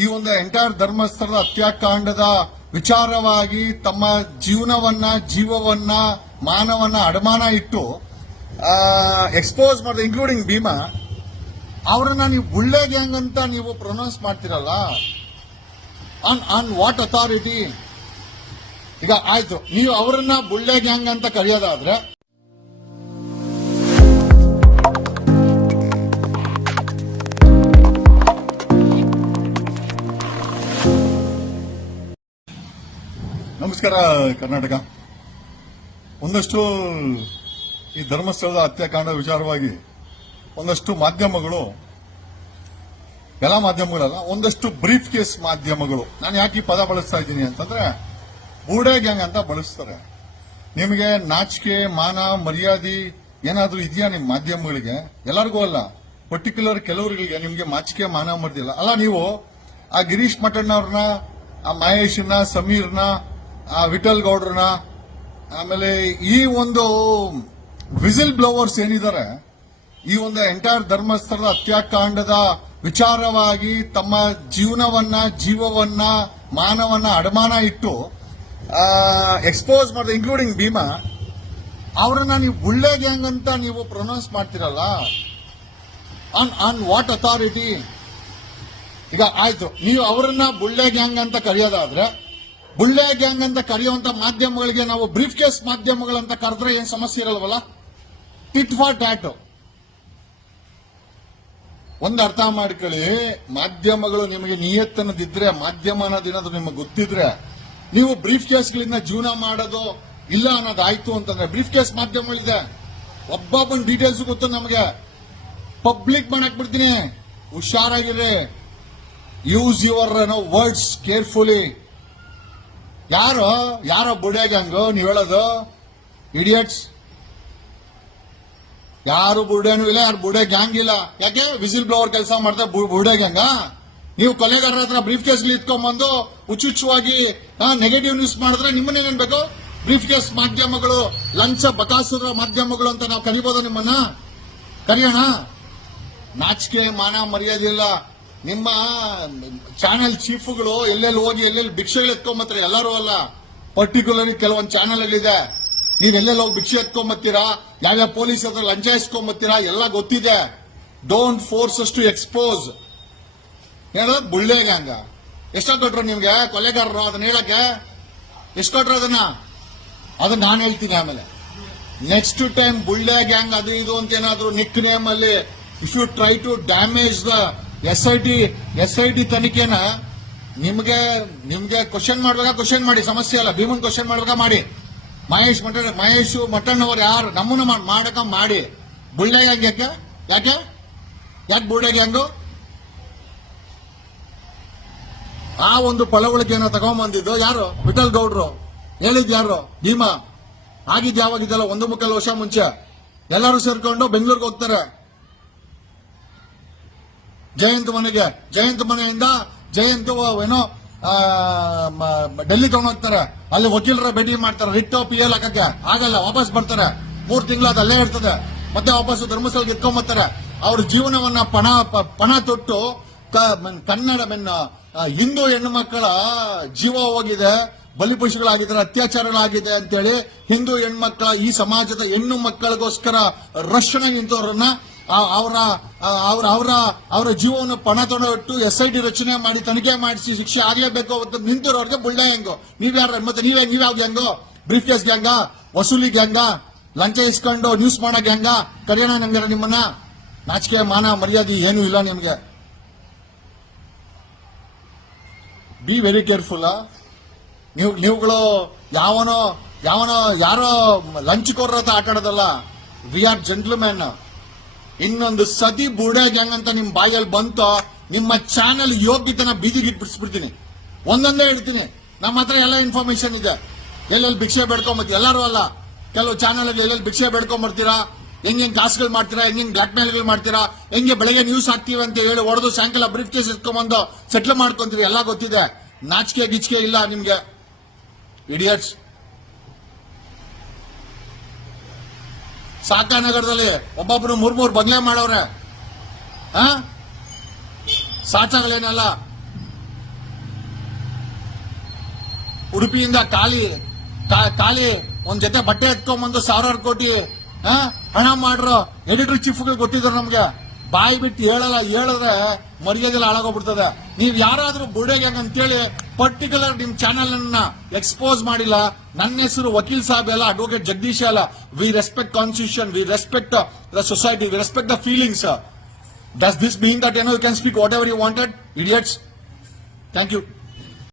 ಈ ಒಂದು ಎಂಟೈರ್ ಧರ್ಮಸ್ಥಳದ ಹತ್ಯಾಕಾಂಡದ ವಿಚಾರವಾಗಿ ತಮ್ಮ ಜೀವನವನ್ನ, ಜೀವವನ್ನ, ಮಾನವನ್ನ ಅಡಮಾನ ಇಟ್ಟು ಎಕ್ಸ್ಪೋಸ್ ಮಾಡಿದ ಇನ್ಕ್ಲೂಡಿಂಗ್ ಭೀಮಾ, ಅವರನ್ನ ನೀವು ಒಳ್ಳೆ ಗ್ಯಾಂಗ್ ಅಂತ ನೀವು ಪ್ರೊನೌನ್ಸ್ ಮಾಡ್ತಿರಲ್ಲ? ಆನ್ ಆನ್ ವಾಟ್ ಅಥಾರಿಟಿ ಈಗ ಆಯ್ತು. ನೀವು ಅವರನ್ನ ಬುಳ್ಳೆ ಗ್ಯಾಂಗ್ ಅಂತ ಕರೆಯೋದಾದ್ರೆ ನಮಸ್ಕಾರ, ಕರ್ನಾಟಕ. ಒಂದಷ್ಟು ಈ ಧರ್ಮಸ್ಥಳದ ಹತ್ಯಾಕಾಂಡ ವಿಚಾರವಾಗಿ ಒಂದಷ್ಟು ಮಾಧ್ಯಮಗಳು, ಎಲ್ಲ ಮಾಧ್ಯಮಗಳಲ್ಲ, ಒಂದಷ್ಟು ಬ್ರೀಫ್ ಕೇಸ್ ಮಾಧ್ಯಮಗಳು. ನಾನು ಯಾಕೆ ಈ ಪದ ಬಳಸ್ತಾ ಇದ್ದೀನಿ ಅಂತಂದ್ರೆ, ಬೂಡೆ ಗ್ಯಾಂಗ್ ಅಂತ ಬಳಸ್ತಾರೆ. ನಿಮಗೆ ನಾಚಿಕೆ, ಮಾನ, ಮರ್ಯಾದೆ ಏನಾದರೂ ಇದೆಯಾ ನಿಮ್ಮ ಮಾಧ್ಯಮಗಳಿಗೆ? ಎಲ್ಲರಿಗೂ ಅಲ್ಲ. ಪರ್ಟಿಕ್ಯುಲರ್ ಕೆಲವರಿಗೆ ನಿಮಗೆ ಮಾಚಿಕೆ ಮಾನ ಮರ್ದಿಲ್ಲ ಅಲ್ಲ, ನೀವು ಆ ಗಿರೀಶ್ ಮಠಣ್ಣವ್ರನ್ನ, ಆ ಮಹೇಶ್ನ ಸಮೀರ್ನ ಆ ವಿಠಲ್ ಗೌಡ್ರನ್ನ, ಆಮೇಲೆ ಈ ಒಂದು ವಿಸಿಲ್ ಬ್ಲೋವರ್ಸ್ ಏನಿದ್ದಾರೆ, ಈ ಒಂದು ಎಂಟೈರ್ ಧರ್ಮಸ್ಥಳದ ಹತ್ಯಾಕಾಂಡದ ವಿಚಾರವಾಗಿ ತಮ್ಮ ಜೀವನವನ್ನ, ಜೀವವನ್ನ, ಮಾನವನ್ನ ಅಡಮಾನ ಇಟ್ಟು ಎಕ್ಸ್ಪೋಸ್ ಮಾಡಿದ ಇನ್ಕ್ಲೂಡಿಂಗ್ ಭೀಮಾ, ಅವರನ್ನ ನೀವು ಬುಳ್ಳೆ ಗ್ಯಾಂಗ್ ಅಂತ ನೀವು ಪ್ರೊನೌನ್ಸ್ ಮಾಡ್ತಿರಲ್ಲ? ಆನ್ ಆನ್ ವಾಟ್ ಅಥಾರಿಟಿ ಈಗ ಆಯ್ತು, ನೀವು ಅವರನ್ನ ಬುಳ್ಳೆ ಗ್ಯಾಂಗ್ ಅಂತ ಕರೆಯೋದಾದ್ರೆ ಬುಳ್ಳೆ ಗ್ಯಾಂಗ್ ಅಂತ ಕರೆಯುವಂತ ಮಾಧ್ಯಮಗಳಿಗೆ ನಾವು ಬ್ರೀಫ್ ಕೇಸ್ ಮಾಧ್ಯಮಗಳಂತ ಕರೆದ್ರೆ ಏನ್ ಸಮಸ್ಯೆ ಇರಲ್ವಲ್ಲ ಟಿಟ್ ಫಾರ್ ಟ್ಯಾಟ್ ಒಂದು ಅರ್ಥ ಮಾಡ್ಕೊಳ್ಳಿ, ಮಾಧ್ಯಮಗಳು ನಿಮಗೆ ನಿಯತ್ತನ್ನದಿದ್ರೆ ಮಾಧ್ಯಮ ಅನ್ನೋದೇನಾದ್ರು ನಿಮಗೆ ಗೊತ್ತಿದ್ರೆ, ನೀವು ಬ್ರೀಫ್ ಕೇಸ್ಗಳಿಂದ ಜೀವನ ಮಾಡೋದು ಇಲ್ಲ ಅನ್ನೋದಾಯ್ತು ಅಂತಂದ್ರೆ ಬ್ರೀಫ್ ಕೇಸ್ ಮಾಧ್ಯಮಗಳಿದೆ. ಒಬ್ಬೊಬ್ಬನ ಡೀಟೇಲ್ಸ್ ಗೊತ್ತು ನಮಗೆ. ಪಬ್ಲಿಕ್ ಮಾಡಕ್ ಬಿಡ್ತೀನಿ. ಹುಷಾರಾಗಿರಿ use your no words carefully ಯಾರು, ಯಾರೋ ಬುಡೇ ನೀವು ಹೇಳೋದು? ಇಡಿಯಟ್ಸ್ ಯಾರು ಬುಡೇನೂ ಇಲ್ಲ, ಯಾರು ಬುಡೆ ಗ್ಯಾಂಗ್ ಇಲ್ಲ. ಯಾಕೆ? ವಿಸಿಲ್ ಬ್ಲೋವರ್ ಕೆಲಸ ಮಾಡ್ತಾ ಬು- ಬುರ್ಡೆ ಗ್ಯಾಂಗ ನೀವು ಕೊಲೆಗಾರರ ಹತ್ರ ಬ್ರೀಫ್ ಕೇಸ್ ಇಟ್ಕೊಂಡ್ಬಂದು ಹುಚ್ಚುಚ್ಚುವಾಗಿ ನೆಗೆಟಿವ್ ನ್ಯೂಸ್ ಮಾಡಿದ್ರೆ ನಿಮ್ಮನ್ನೇ ಬೇಕು? ಬ್ರೀಫ್ ಕೇಸ್ ಮಾಧ್ಯಮಗಳು, ಲಂಚ ಬಕಾಸುರ ಮಾಧ್ಯಮಗಳು ಅಂತ ನಾವು ಕರಿಬೋದ ನಿಮ್ಮನ್ನ? ಕರಿಯೋಣ? ನಾಚಿಕೆ, ಮಾನ, ಮರ್ಯಾದೆ ಇಲ್ಲ. ನಿಮ್ಮ ಚಾನೆಲ್ ಚೀಫ್ಗಳು ಎಲ್ಲೆಲ್ಲಿ ಹೋಗಿ, ಎಲ್ಲೆಲ್ಲಿ ಭಿಕ್ಷೆಗಳು ಎತ್ಕೊಂಬತ್ತಾರೆ? ಎಲ್ಲರೂ ಅಲ್ಲ. ಪರ್ಟಿಕ್ಯುಲರ್ಲಿ ಕೆಲವೊಂದು ಚಾನೆಲ್ಗಳಿದೆ. ನೀವ್ ಎಲ್ಲೆಲ್ಲಿ ಹೋಗಿ ಭಿಕ್ಷೆ ಎತ್ಕೊಂಬತ್ತೀರಾ? ಯಾವ್ಯಾವ ಪೊಲೀಸ್ ಹತ್ರ ಲಂಚ ಇಸ್ಕೊಂಬತ್ತೀರಾ? ಎಲ್ಲ ಗೊತ್ತಿದೆ. ಡೋಂಟ್ ಫೋರ್ಸ್ ಟು ಎಕ್ಸ್ಪೋಸ್ ಹೇಳೋದು ಬುಳ್ಳೆ ಗ್ಯಾಂಗ ಎಷ್ಟ ಕೊಟ್ರು ನಿಮ್ಗೆ, ಕೊಲೆಗಾರರು, ಅದನ್ನ ಹೇಳಕ್ಕೆ? ಎಷ್ಟು ಕೊಟ್ರು ಅದನ್ನ? ಅದನ್ನ ನಾನು ಹೇಳ್ತೀನಿ ಆಮೇಲೆ. ನೆಕ್ಸ್ಟ್ ಟೈಮ್ ಬುಳ್ಳೆ ಗ್ಯಾಂಗ್ ಅದು ಇದು ಅಂತ ಏನಾದ್ರು ನಿಕ್ ನೇಮ್ ಅಲ್ಲಿ if you try to damage the S I T S I T ತನಿಖೆನ ನಿಮ್ಗೆ ನಿಮ್ಗೆ ಕ್ವಶನ್ ಮಾಡ್ಬೇಕಾ ಕ್ವಶನ್ ಮಾಡಿ, ಸಮಸ್ಯೆ ಅಲ್ಲ, ಭೀಮನ್ ಕ್ವಶನ್ ಮಾಡ್ಬೇಕಾ ಮಾಡಿ. ಮಹೇಶ್ ಮಠ, ಮಹೇಶ್ ಮಠಣ್ಣವ್ರು ಯಾರು? ನಮ್ಮನ್ನ ಮಾಡ್- ಮಾಡಕ ಮಾಡಿ. ಬುಳ್ಳೆ ಗ್ಯಾಂಗ್ ಯಾಕೆ? ಯಾಕೆ? ಯಾಕೆ ಬುಳ್ಳೆ ಗ್ಯಾಂಗು ಆ ಒಂದು ಪಳವಳಿಕೆಯನ್ನ ತಗೊಂಬಂದಿದ್ದು ಯಾರು? ವಿಠಲ್ ಗೌಡ್ರು. ಹೇಳಿದ್ ಯಾರು? ಭೀಮಾ. ಯಾವಾಗಿದ್ದಲ್ಲ ಒಂದು ಮುಕ್ಕಾಲು ವರ್ಷ ಮುಂಚೆ. ಎಲ್ಲರೂ ಸೇರ್ಕೊಂಡು ಬೆಂಗಳೂರಿಗೆ ಹೋಗ್ತಾರೆ. ಜಯಂತ್ ಮನೆಗೆ, ಜಯಂತ್ ಮನೆಯಿಂದ ಜಯಂತ್ ಏನೋ ಡೆಲ್ಲಿ ತಗೊಂಡು ಹೋಗ್ತಾರೆ. ಅಲ್ಲಿ ವಕೀಲರ ಭೇಟಿ ಮಾಡ್ತಾರೆ, ರಿಟ್ ಪಿ ಎಲ್ ಹಾಕಕ್ಕೆ. ಆಗಲ್ಲ ವಾಪಸ್ ಬರ್ತಾರೆ. ಮೂರ್ ತಿಂಗಳು ಅದು ಅಲ್ಲೇ ಇರ್ತದೆ. ಮತ್ತೆ ವಾಪಸ್ ಧರ್ಮಸ್ಥಳಕ್ಕೆ ಇಟ್ಕೊಂಬರ್ತಾರೆ ಅವ್ರ ಜೀವನವನ್ನ ಪಣ ಪಣ ತೊಟ್ಟು ಕನ್ನಡ ಮೆನ್ನ ಹಿಂದೂ ಹೆಣ್ಣು ಮಕ್ಕಳ ಜೀವ ಹೋಗಿದೆ. ಬಲಿಪಶುಗಳಾಗಿದ್ದಾರೆ ಅತ್ಯಾಚಾರಗಳಾಗಿದೆ ಅಂತೇಳಿ ಹಿಂದೂ ಹೆಣ್ಮಕ್ಕಳ, ಈ ಸಮಾಜದ ಹೆಣ್ಣು ಮಕ್ಕಳಿಗೋಸ್ಕರ ರಕ್ಷಣೆ ನಿಂತವರನ್ನ ಅವರ ಅವ್ರ ಅವರ ಅವರ ಜೀವವನ್ನು ಪಣ ತೊಡಟ್ಟು ಎಸ್ ಐ ಟಿ ರಚನೆ ಮಾಡಿ ತನಿಖೆ ಮಾಡಿಸಿ ಶಿಕ್ಷೆ ಆಗ್ಲೇಬೇಕು ಅಂತ ನಿಂತಿರೋರ್ಗೆ ಬುಳ್ಳ ಹೆಂಗೋ? ನೀವ್ಯಾರ ಮತ್ತೆ ನೀವೇ ನೀವ್ಯಾವ್ದು ಹೆಂಗೋ? ಬ್ರೀಫ್ ಕೇಸ್ ಗ್ಯಾಂಗ? ವಸೂಲಿ ಗ್ಯಾಂಗ? ಲಂಚ ಇಸ್ಕೊಂಡು ನ್ಯೂಸ್ ಮಾಡೋ ಗ್ಯಾಂಗ? ಕರೆಯೋಣ ನಂಗೆ ನಿಮ್ಮನ್ನ? ನಾಚಿಕೆ, ಮಾನ, ಮರ್ಯಾದೆ ಏನೂ ಇಲ್ಲ ನಿಮಗೆ. ಬಿ ವೆರಿ ಕೇರ್ಫುಲ್ ನೀವು ನೀವುಗಳು ಯಾವನೋ ಯಾವನೋ ಯಾರೋ ಲಂಚ್ ಹತ್ರ ಆಟ ಆಡೋದಲ್ಲ ವಿ ಆರ್ ಜೆಂಟ್ಲ್ಮ್ಯಾನ್ ಇನ್ನೊಂದು ಸತಿ ಬುಡೆ ಗ್ಯಾಂಗ್ ಅಂತ ನಿಮ್ ಬಾಯಲ್ಲಿ ಬಂತೋ, ನಿಮ್ಮ ಚಾನೆಲ್ ಯೋಗ್ಯತೆನ ಬೀದಿಗೆ ಇಟ್ಬಿಡ್ಸ್ಬಿಡ್ತೀನಿ. ಒಂದೊಂದೇ ಹೇಳ್ತೀನಿ ನಮ್ಮ ಹತ್ರ ಎಲ್ಲ ಇನ್ಫಾರ್ಮೇಶನ್ ಇದೆ. ಎಲ್ಲೆಲ್ಲಿ ಭಿಕ್ಷೆ ಬೇಡ್ಕೊಂಬರ್ತೀವಿ ಎಲ್ಲರೂ ಅಲ್ಲ. ಕೆಲವು ಚಾನೆಲ್ ಎಲ್ಲೆಲ್ಲಿ ಭಿಕ್ಷೆ ಬೇಡ್ಕೊಂಬರ್ತೀರಾ? ಹೆಂಗ್ ಹೆಂಗ್ ಕಾಸುಗಳು ಮಾಡ್ತೀರಾ? ಹೆಂಗ್ ಹೆಂಗ್ ಬ್ಲಾಕ್ ಮೇಲ್ಗಳು ಮಾಡ್ತೀರಾ? ಹೆಂಗೆ ಬೆಳಗ್ಗೆ ನ್ಯೂಸ್ ಹಾಕ್ತೀವಿ ಅಂತ ಹೇಳಿ ಹೊಡೆದು ಸಾಯಂಕಾಲ ಬ್ರೀಫ್ ಕೇಸ್ ಇಟ್ಕೊಂಬಂದು ಸೆಟ್ಲ್ ಮಾಡ್ಕೊಂತೀರಿ. ಎಲ್ಲ ಗೊತ್ತಿದೆ. ನಾಚಿಕೆ ಗಿಚಿಕೆ ಇಲ್ಲ ನಿಮ್ಗೆ. ಇಡಿಯಟ್ಸ್ ಸಾಕಾನಗರದಲ್ಲಿ ಒಬ್ಬೊಬ್ರು ಮೂರ್ ಮೂರ್ ಬಂಗ್ಲೆ ಮಾಡವ್ರೆ ಹಾ? ಸಾಚಗಳೇನಲ್ಲ? ಉಡುಪಿಯಿಂದ ಖಾಲಿ ಖಾಲಿ ಒಂದ್ ಜೊತೆ ಬಟ್ಟೆ ಎತ್ಕೊಂಡ್ಬಂದು ಸಾವಿರಾರು ಕೋಟಿ ಹಣ ಮಾಡ್ರು ಎಡಿಟರ್ ಚೀಫ್ಗಳು ಗೊತ್ತಿದ್ರು ನಮ್ಗೆ. ಬಾಯಿ ಬಿಟ್ಟು ಹೇಳಲ್ಲ, ಹೇಳಿದ್ರೆ ಮರ್ಯಾದೆಲ್ಲ ಹಾಳಾಗೋಗ್ಬಿಡ್ತದೆ. ನೀವ್ ಯಾರಾದ್ರೂ ಅಂತ ಅಂತೇಳಿ ಪರ್ಟಿಕ್ಯುಲರ್ ನಿಮ್ ಚಾನೆಲ್ ಅನ್ನ ಎಕ್ಸ್ಪೋಸ್ ಮಾಡಿಲ್ಲ, ನನ್ನ ಹೆಸರು ವಕೀಲ್ ಸಾಹೇಬ್ ಅಲ್ಲ ಅಡ್ವೊಕೇಟ್ ಜಗದೀಶ್ ಅಲ್ಲ we respect constitution we respect the society we respect the feelings does this mean that you can speak whatever you wanted idiots thank you